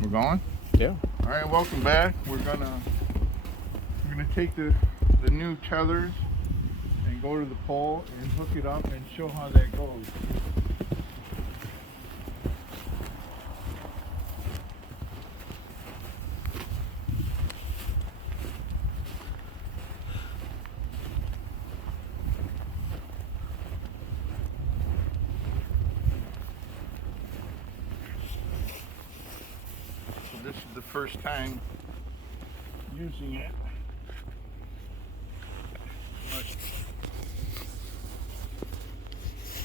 We're going? Yeah. All right, welcome back. We're gonna take the new tethers and go to the pole and hook it up and show how that goes. So this is the first time using it. But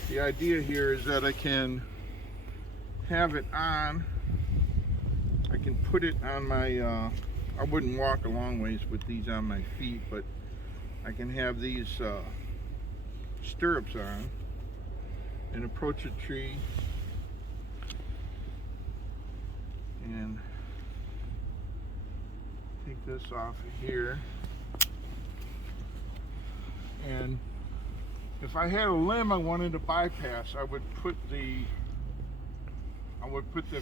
the idea here is that I can have it on. I can put it on my, I wouldn't walk a long ways with these on my feet, but I can have these stirrups on and approach a tree and take this off of here. And if I had a limb I wanted to bypass, I would put if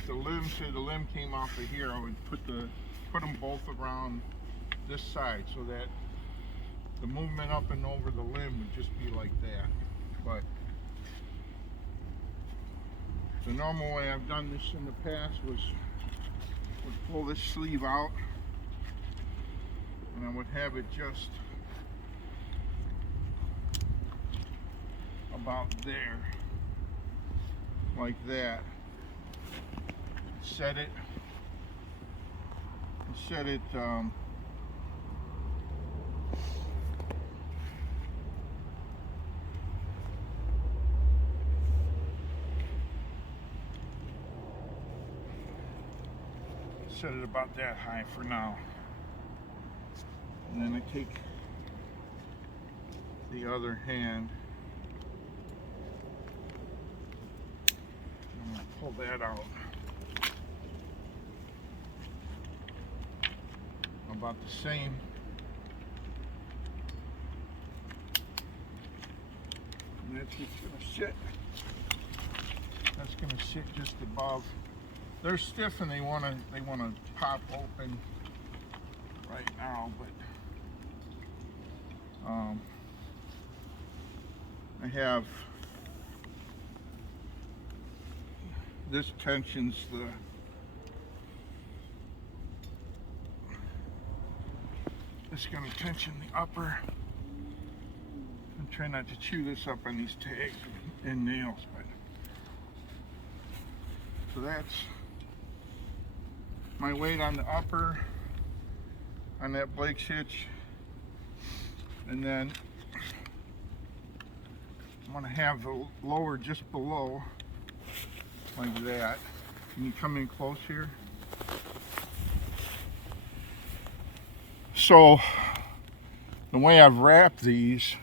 the limb, say the limb came off of here, I would put them both around this side so that the movement up and over the limb would just be like that. But the normal way I've done this in the past would pull this sleeve out and I would have it just about there, like that. Set it set it about that high for now, and then I take the other hand, I'm going to pull that out about the same. And that's just going to sit. That's going to sit just above. They're stiff and they want to pop open right now, but I have this tensions it's going to tension the upper. I'm trying not to chew this up on these tags and nails, but so that's my weight on the upper on that Blake's hitch, and then I'm going to have the lower just below like that. Can you come in close here? So the way I've wrapped these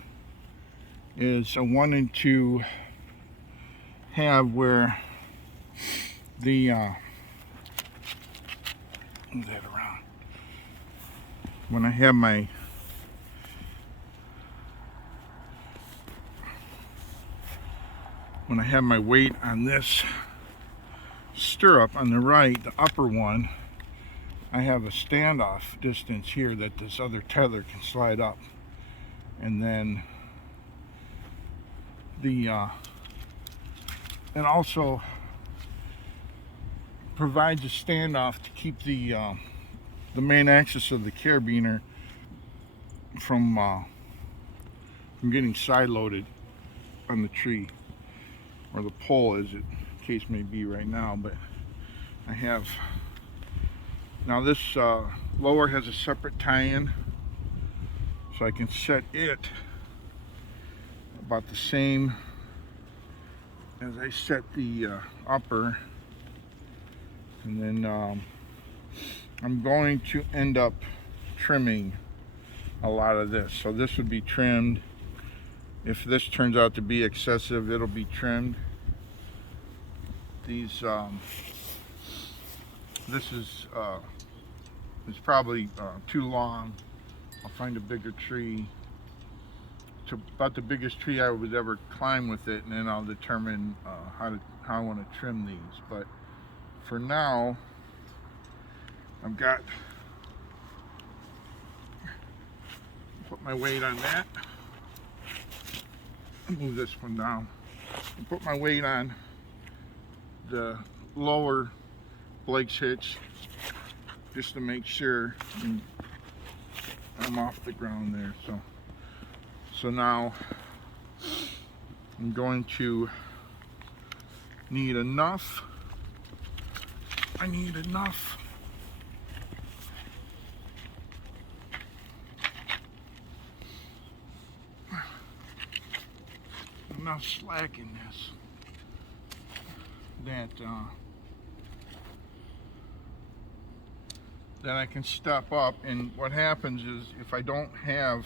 is I wanted to have where the move that around. When I have my weight on this stirrup on the right, the upper one, I have a standoff distance here that this other tether can slide up, and then it also provides a standoff to keep the main axis of the carabiner from getting side loaded on the tree, or the pole as it case may be right now. But I have now this lower has a separate tie-in, so I can set it about the same as I set the upper, and then I'm going to end up trimming a lot of this. So this would be trimmed. If this turns out to be excessive, it'll be trimmed. These this is it's probably too long. I'll find a bigger tree. It's about the biggest tree I would ever climb with it, and then I'll determine how I want to trim these. But for now, I've got, put my weight on that. Move this one down. And put my weight on the lower Blake's hitch just to make sure I'm off the ground there. So now I'm going to need enough. I need enough slack in this that I can step up. And what happens is if I don't have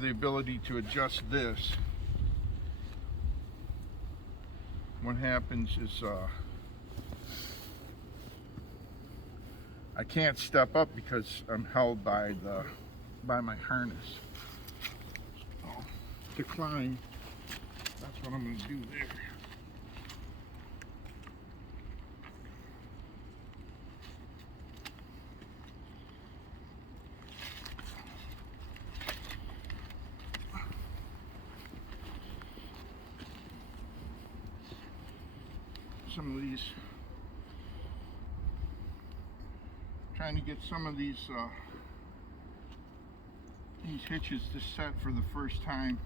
the ability to adjust this, what happens is I can't step up because I'm held by my harness. To climb, that's what I'm going to do there. Some of these, trying to get some of these hitches to set for the first time.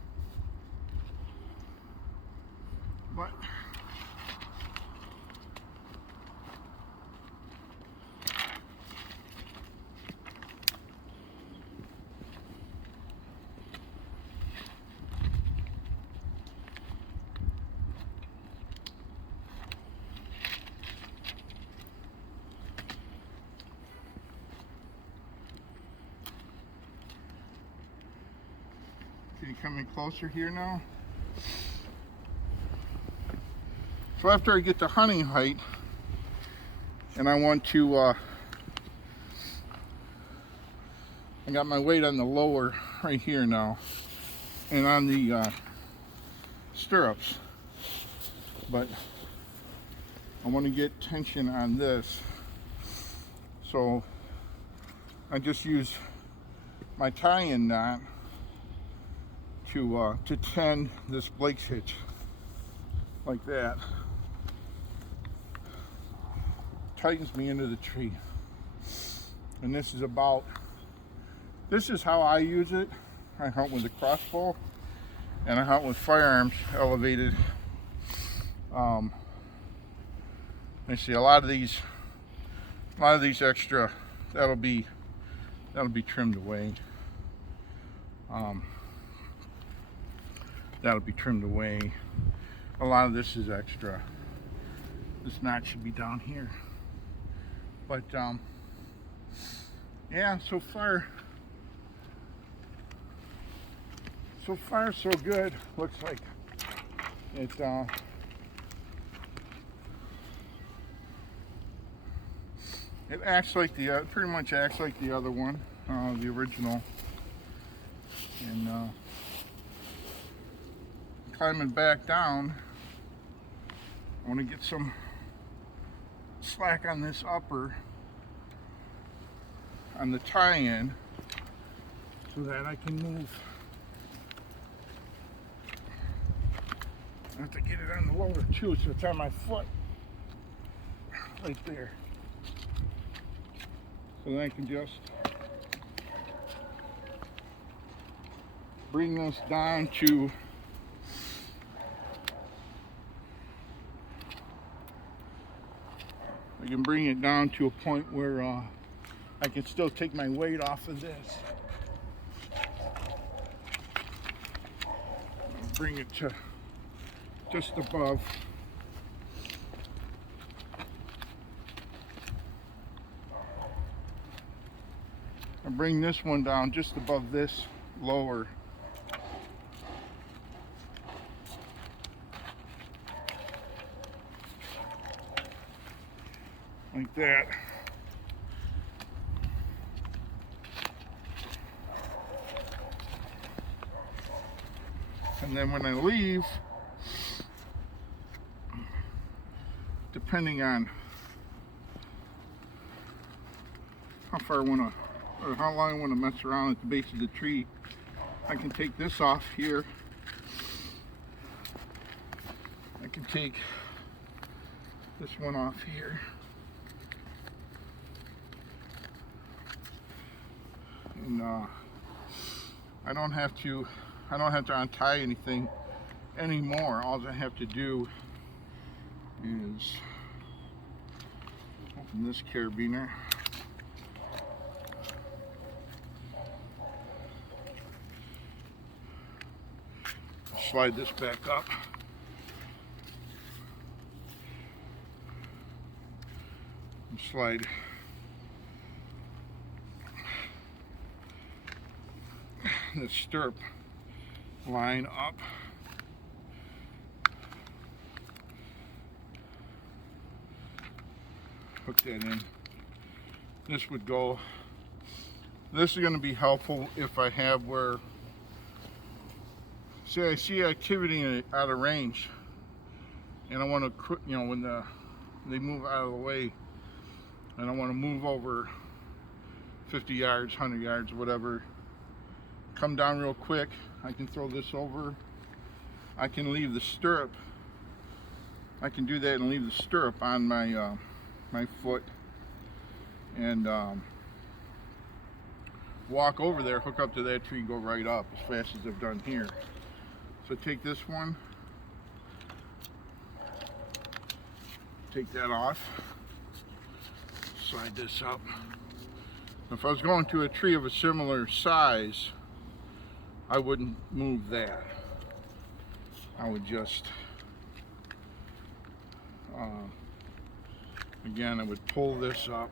But can you come in closer here now? So after I get the hunting height, and I want to, I got my weight on the lower right here now, and on the stirrups, but I want to get tension on this, so I just use my tie-in knot to tend this Blake's hitch like that. Tightens me into the tree. And this is how I use it. I hunt with a crossbow and I hunt with firearms elevated. I see a lot of these extra, that'll be trimmed away. That'll be trimmed away. A lot of this is extra. This knot should be down here. But yeah, so far so good. Looks like it acts like the pretty much acts like the other one, the original. And climbing back down, I want to get some slack on this upper, on the tie-in, so that I can move. I have to get it on the lower too, so it's on my foot right there, so then I can just bring this down to I can bring it down to a point where I can still take my weight off of this. Bring it to just above. I bring this one down just above this lower. Like that. And then when I leave, depending on how far I want to, or how long I want to mess around at the base of the tree. I can take this off here. I can take this one off here. And I don't have to untie anything anymore. All I have to do is open this carabiner. Slide this back up. And slide the stirrup line up. Hook that in. This would go. This is going to be helpful if I have where, say I see activity out of range and I want to, you know, when they move out of the way and I want to move over 50 yards, 100 yards, whatever, come down real quick, I can throw this over. I can leave the stirrup. I can do that and leave the stirrup on my my foot and walk over there, hook up to that tree, go right up as fast as I've done here. So take this one, take that off, slide this up. If I was going to a tree of a similar size, I wouldn't move that. I would just, again, I would pull this up.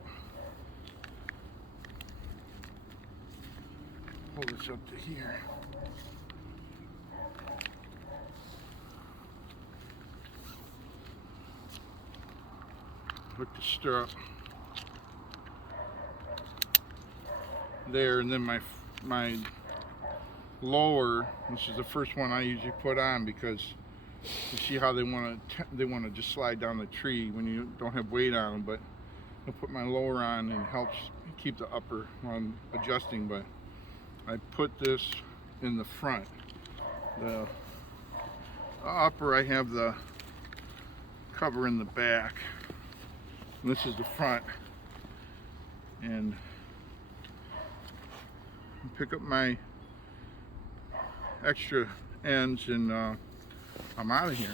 Pull this up to here. Hook the stirrup there, and then my lower, this is the first one I usually put on because you see how they want to just slide down the tree when you don't have weight on them, but I'll put my lower on and it helps keep the upper on adjusting. But I put this in the front. The upper, I have the cover in the back, and this is the front. And pick up my extra ends and I'm out of here.